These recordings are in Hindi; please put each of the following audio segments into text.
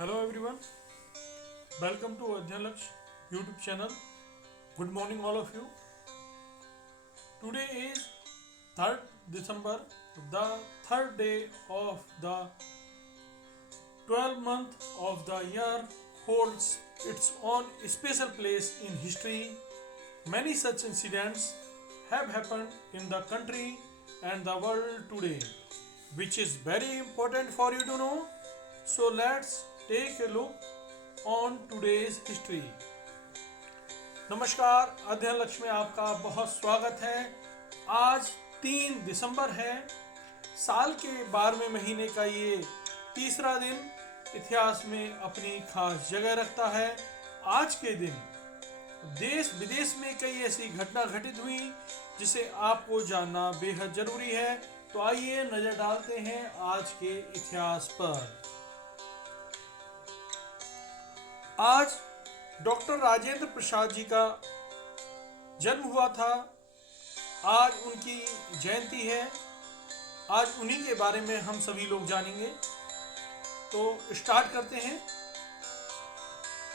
Hello everyone, welcome to Adhyalaksh YouTube channel. Good morning all of you. Today is 3rd December, the third day of the 12th month of the year holds its own special place in history. Many such incidents have happened in the country and the world today, which is very important for you to know. So let's take a look on today's history. नमस्कार, अध्ययन लक्ष्य में आपका बहुत स्वागत है। आज 3 दिसंबर है। साल के 12वें महीने का ये तीसरा दिन इतिहास में अपनी खास जगह रखता है। आज के दिन देश विदेश में कई ऐसी घटना घटित हुई जिसे आपको जानना बेहद जरूरी है। तो आइए नजर डालते हैं आज के इतिहास पर। आज डॉक्टर राजेंद्र प्रसाद जी का जन्म हुआ था। आज उनकी जयंती है। आज उन्हीं के बारे में हम सभी लोग जानेंगे। तो स्टार्ट करते हैं।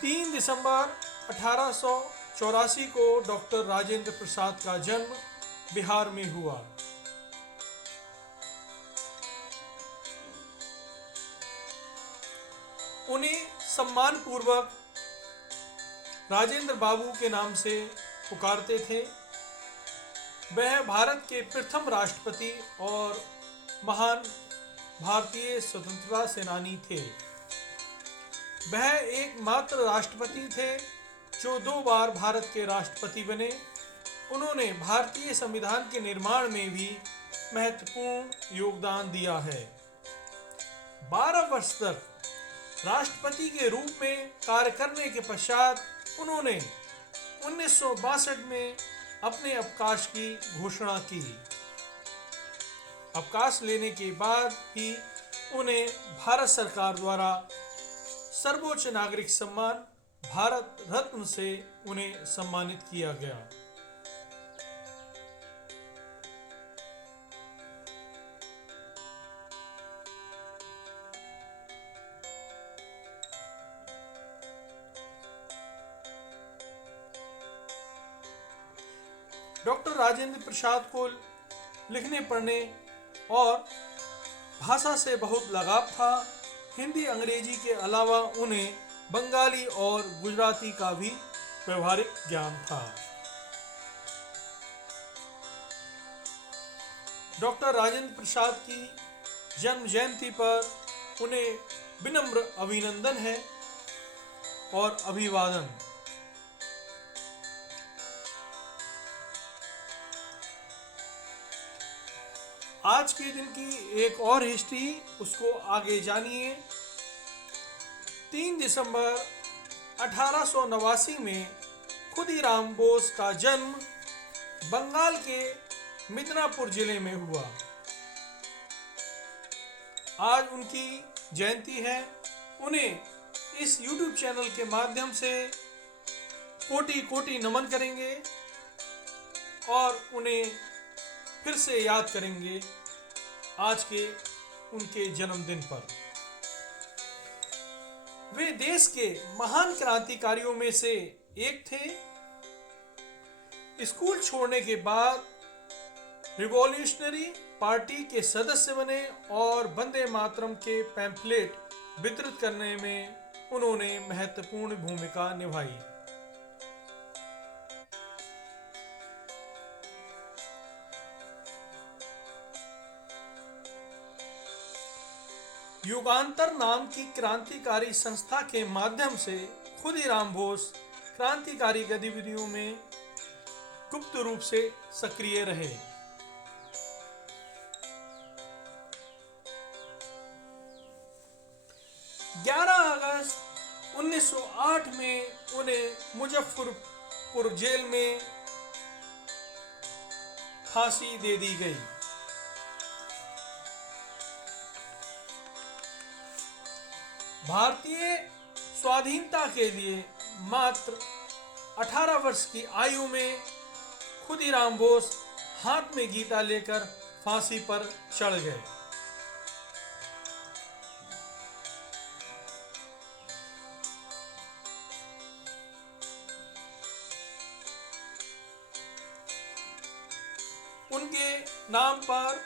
3 दिसंबर 1884 को डॉक्टर राजेंद्र प्रसाद का जन्म बिहार में हुआ। उन्हें सम्मान पूर्वक राजेंद्र बाबू के नाम से पुकारते थे। वह भारत के प्रथम राष्ट्रपति और महान भारतीय स्वतंत्रता सेनानी थे। वह एकमात्र राष्ट्रपति थे जो 2 बार भारत के राष्ट्रपति बने। उन्होंने भारतीय संविधान के निर्माण में भी महत्वपूर्ण योगदान दिया है। 12 वर्ष तक राष्ट्रपति के रूप में कार्य करने के पश्चात उन्होंने 1962 में अपने अवकाश की घोषणा की। अवकाश लेने के बाद ही उन्हें भारत सरकार द्वारा सर्वोच्च नागरिक सम्मान भारत रत्न से उन्हें सम्मानित किया गया। डॉक्टर राजेंद्र प्रसाद को लिखने पढ़ने और भाषा से बहुत लगाव था। हिंदी अंग्रेजी के अलावा उन्हें बंगाली और गुजराती का भी व्यवहारिक ज्ञान था। डॉक्टर राजेंद्र प्रसाद की जन्म जयंती पर उन्हें विनम्र अभिनंदन है और अभिवादन। आज के दिन की एक और हिस्ट्री, उसको आगे जानिए। 3 दिसंबर 1889 में खुदीराम बोस का जन्म बंगाल के मिदनापुर जिले में हुआ। आज उनकी जयंती है। उन्हें इस YouTube चैनल के माध्यम से कोटि कोटि नमन करेंगे और उन्हें फिर से याद करेंगे आज के उनके जन्मदिन पर। वे देश के महान क्रांतिकारियों में से एक थे। स्कूल छोड़ने के बाद रिवॉल्यूशनरी पार्टी के सदस्य बने और वंदे मातरम के पैम्फलेट वितरित करने में उन्होंने महत्वपूर्ण भूमिका निभाई। युगांतर नाम की क्रांतिकारी संस्था के माध्यम से खुदीराम बोस क्रांतिकारी गतिविधियों में गुप्त रूप से सक्रिय रहे। अगस्त 1908 में उन्हें मुजफ्फरपुर जेल में फांसी दे दी गई। भारतीय स्वाधीनता के लिए मात्र 18 वर्ष की आयु में खुदीराम बोस हाथ में गीता लेकर फांसी पर चढ़ गए। उनके नाम पर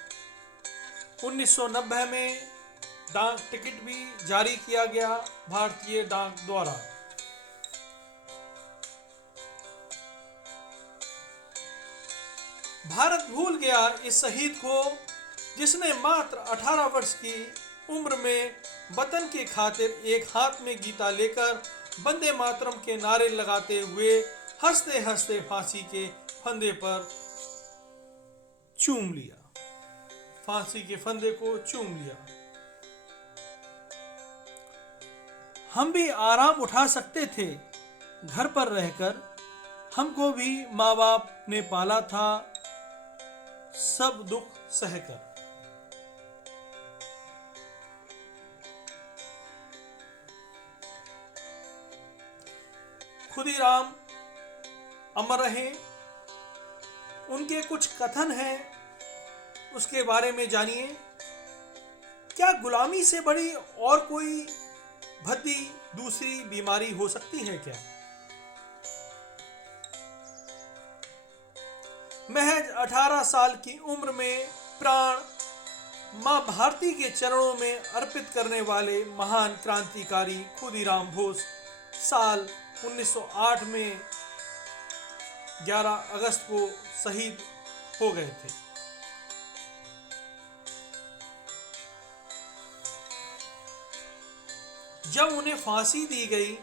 1990 में डाक टिकट भी जारी किया गया भारतीय डाक द्वारा। भारत भूल गया इस शहीद को जिसने मात्र 18 वर्ष की उम्र में वतन की खातिर एक हाथ में गीता लेकर वंदे मातरम के नारे लगाते हुए हंसते हंसते फांसी के फंदे पर चूम लिया, फांसी के फंदे को चूम लिया। हम भी आराम उठा सकते थे घर पर रहकर, हमको भी माँ बाप ने पाला था सब दुख सहकर। खुदीराम अमर रहे, उनके कुछ कथन हैं उसके बारे में जानिए। क्या गुलामी से बड़ी और कोई भद्दी दूसरी बीमारी हो सकती है क्या? महज 18 साल की उम्र में प्राण मां भारती के चरणों में अर्पित करने वाले महान क्रांतिकारी खुदीराम बोस साल 1908 में 11 अगस्त को शहीद हो गए थे। जब उन्हें फांसी दी गई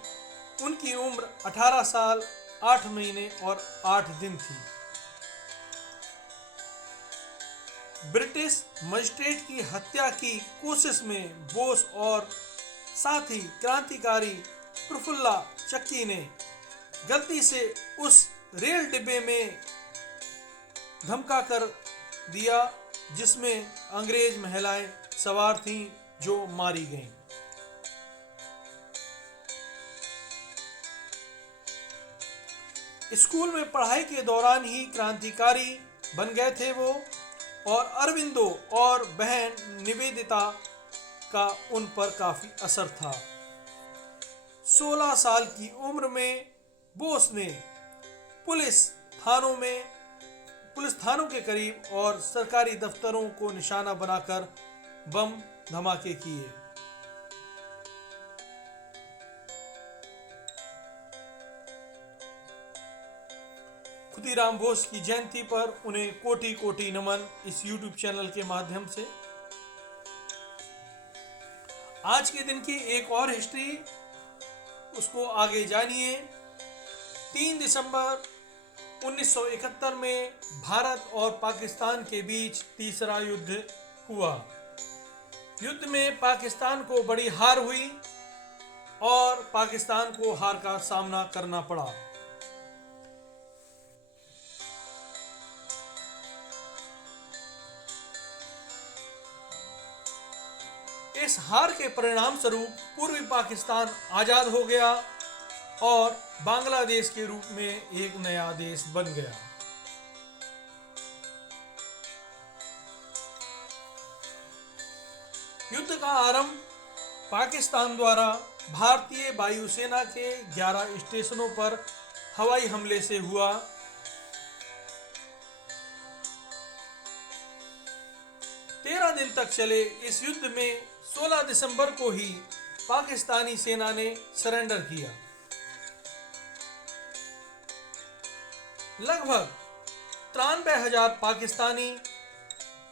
उनकी उम्र 18 साल 8 महीने और 8 दिन थी। ब्रिटिश मजिस्ट्रेट की हत्या की कोशिश में बोस और साथी क्रांतिकारी प्रफुल्ला चक्की ने गलती से उस रेल डिब्बे में धमका कर दिया जिसमें अंग्रेज महिलाएं सवार थीं जो मारी गईं। स्कूल में पढ़ाई के दौरान ही क्रांतिकारी बन गए थे वो, और अरविंदो और बहन निवेदिता का उन पर काफी असर था। 16 साल की उम्र में बोस ने पुलिस थानों के करीब और सरकारी दफ्तरों को निशाना बनाकर बम धमाके किए। खुदीराम बोस की जयंती पर उन्हें कोटि कोटि नमन इस यूट्यूब चैनल के माध्यम से। आज के दिन की एक और हिस्ट्री, उसको आगे जानिए। 3 दिसंबर 1971 में भारत और पाकिस्तान के बीच तीसरा युद्ध हुआ। युद्ध में पाकिस्तान को बड़ी हार हुई और पाकिस्तान को हार का सामना करना पड़ा। इस हार के परिणाम स्वरूप पूर्वी पाकिस्तान आजाद हो गया और बांग्लादेश के रूप में एक नया देश बन गया। युद्ध का आरंभ पाकिस्तान द्वारा भारतीय वायुसेना के 11 स्टेशनों पर हवाई हमले से हुआ। दिन तक चले इस युद्ध में 16 दिसंबर को ही पाकिस्तानी सेना ने सरेंडर किया। लगभग 93,000 पाकिस्तानी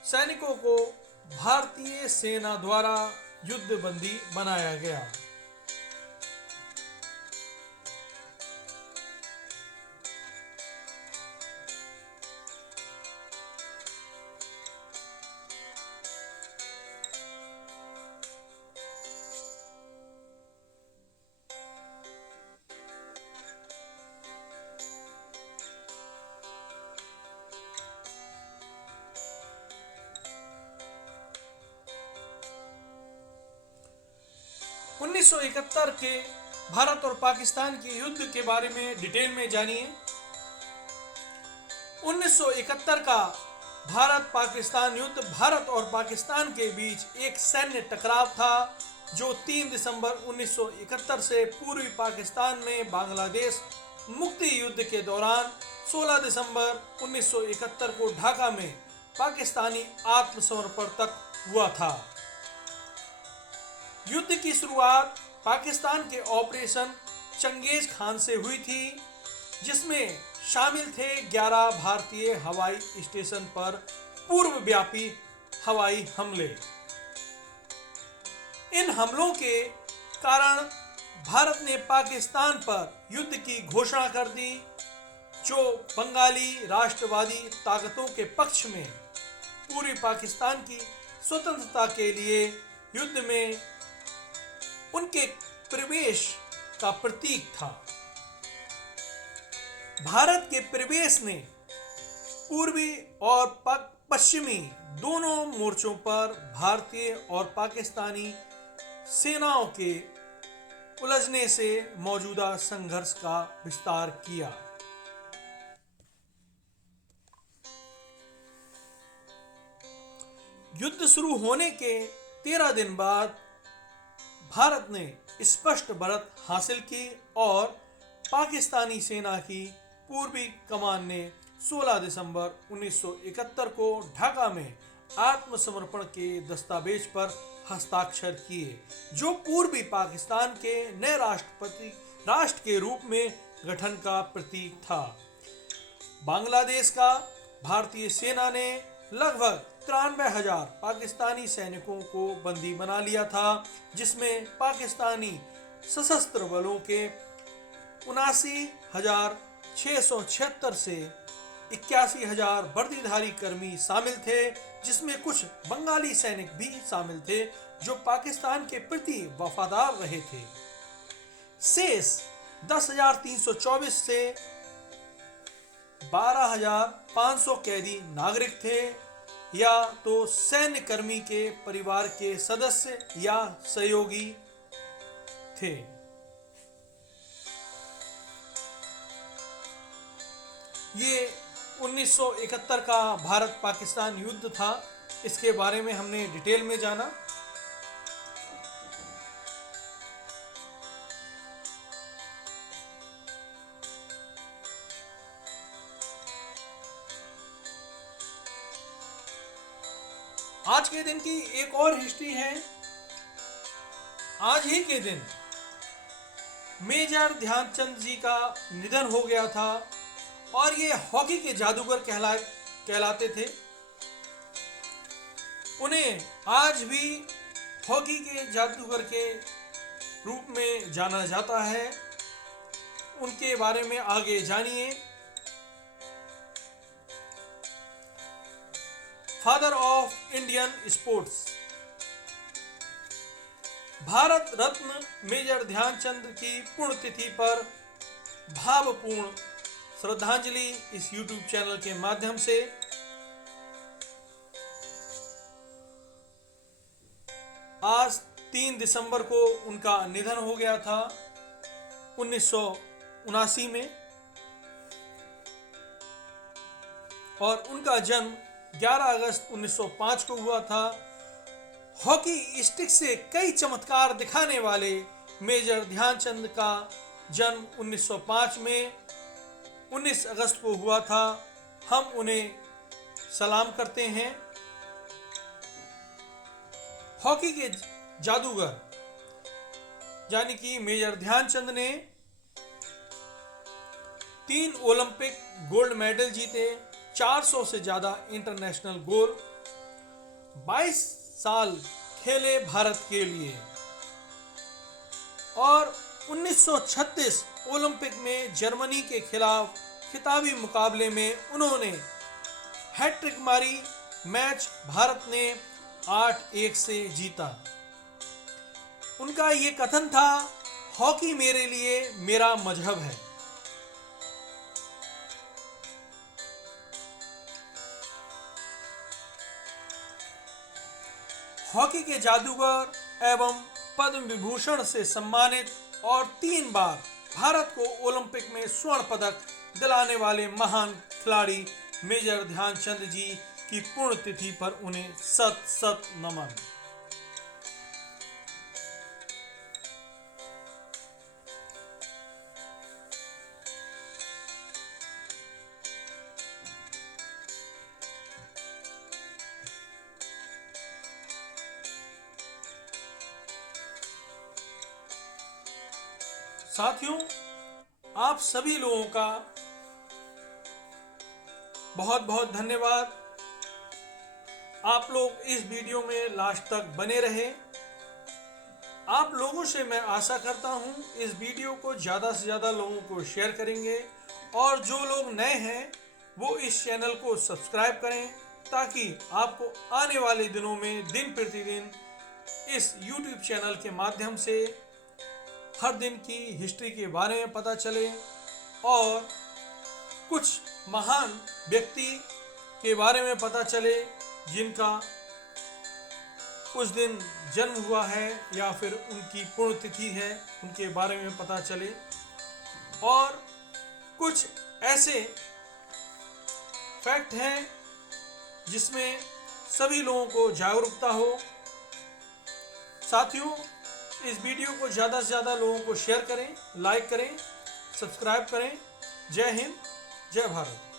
सैनिकों को भारतीय सेना द्वारा युद्ध बंदी बनाया गया। उन्नीस 1971 के भारत और पाकिस्तान के युद्ध के बारे में डिटेल में जानिए। 1971 का भारत पाकिस्तान युद्ध भारत और पाकिस्तान के बीच एक सैन्य टकराव था जो 3 दिसंबर 1971 से पूर्वी पाकिस्तान में बांग्लादेश मुक्ति युद्ध के दौरान 16 दिसंबर 1971 को ढाका में पाकिस्तानी आत्मसमर्पण तक हुआ था। युद्ध की शुरुआत पाकिस्तान के ऑपरेशन चंगेज खान से हुई थी, जिसमें शामिल थे 11 भारतीय हवाई स्टेशन पर पूर्वव्यापी हवाई हमले। इन हमलों के कारण भारत ने पाकिस्तान पर युद्ध की घोषणा कर दी, जो बंगाली राष्ट्रवादी ताकतों के पक्ष में पूर्वी पाकिस्तान की स्वतंत्रता के लिए युद्ध में उनके प्रवेश का प्रतीक था। भारत के प्रवेश ने पूर्वी और पश्चिमी दोनों मोर्चों पर भारतीय और पाकिस्तानी सेनाओं के उलझने से मौजूदा संघर्ष का विस्तार किया। युद्ध शुरू होने के 13 दिन बाद भारत ने स्पष्ट बढ़त हासिल की और पाकिस्तानी सेना की पूर्वी कमान ने 16 दिसंबर 1971 को ढाका में आत्मसमर्पण के दस्तावेज पर हस्ताक्षर किए, जो पूर्वी पाकिस्तान के नए राष्ट्र के रूप में गठन का प्रतीक था। बांग्लादेश का भारतीय सेना ने लगभग 93,000 पाकिस्तानी सैनिकों को बंदी बना लिया था, जिसमें पाकिस्तानी सशस्त्र बलों के 79,676 से 81,000 वर्दीधारी कर्मी शामिल थे, जिसमें कुछ बंगाली सैनिक भी शामिल थे जो पाकिस्तान के प्रति वफादार रहे थे। शेष 10,324 से 12,500 कैदी नागरिक थे, या तो सैन्य कर्मी के परिवार के सदस्य या सहयोगी थे। ये 1971 का भारत पाकिस्तान युद्ध था। इसके बारे में हमने डिटेल में जाना। आज के दिन की एक और हिस्ट्री है। आज ही के दिन मेजर ध्यानचंद जी का निधन हो गया था और ये हॉकी के जादूगर कहलाते थे। उन्हें आज भी हॉकी के जादूगर के रूप में जाना जाता है। उनके बारे में आगे जानिए। Father of Indian sports. Bharat Ratna major Dhyan Chand की पुण्यतिथि पर भावपूर्ण श्रद्धांजलि इस यूट्यूब चैनल के माध्यम से। आज 3 दिसंबर को उनका निधन हो गया था 1979 में, और उनका जन्म 11 अगस्त 1905 को हुआ था। हॉकी स्टिक से कई चमत्कार दिखाने वाले मेजर ध्यानचंद का जन्म 1905 में 19 अगस्त को हुआ था। हम उन्हें सलाम करते हैं। हॉकी के जादूगर यानी कि मेजर ध्यानचंद ने 3 ओलंपिक गोल्ड मेडल जीते, 400 से ज्यादा इंटरनेशनल गोल, 22 साल खेले भारत के लिए, और 1936 ओलंपिक में जर्मनी के खिलाफ खिताबी मुकाबले में उन्होंने हैट्रिक मारी। मैच भारत ने 8-1 से जीता। उनका ये कथन था, हॉकी मेरे लिए मेरा मजहब है। हॉकी के जादूगर एवं पद्म विभूषण से सम्मानित और 3 बार भारत को ओलंपिक में स्वर्ण पदक दिलाने वाले महान खिलाड़ी मेजर ध्यानचंद जी की पुण्यतिथि पर उन्हें सत सत नमन। साथियों, आप सभी लोगों का बहुत बहुत धन्यवाद। आप लोग इस वीडियो में लास्ट तक बने रहे। आप लोगों से मैं आशा करता हूं इस वीडियो को ज़्यादा से ज़्यादा लोगों को शेयर करेंगे और जो लोग नए हैं वो इस चैनल को सब्सक्राइब करें ताकि आपको आने वाले दिनों में दिन प्रतिदिन इस YouTube चैनल के माध्यम से हर दिन की हिस्ट्री के बारे में पता चले और कुछ महान व्यक्ति के बारे में पता चले जिनका उस दिन जन्म हुआ है या फिर उनकी पुण्यतिथि है, उनके बारे में पता चले और कुछ ऐसे फैक्ट हैं जिसमें सभी लोगों को जागरूकता हो। साथियों, इस वीडियो को ज़्यादा से ज़्यादा लोगों को शेयर करें, लाइक करें, सब्सक्राइब करें। जय हिंद, जय भारत।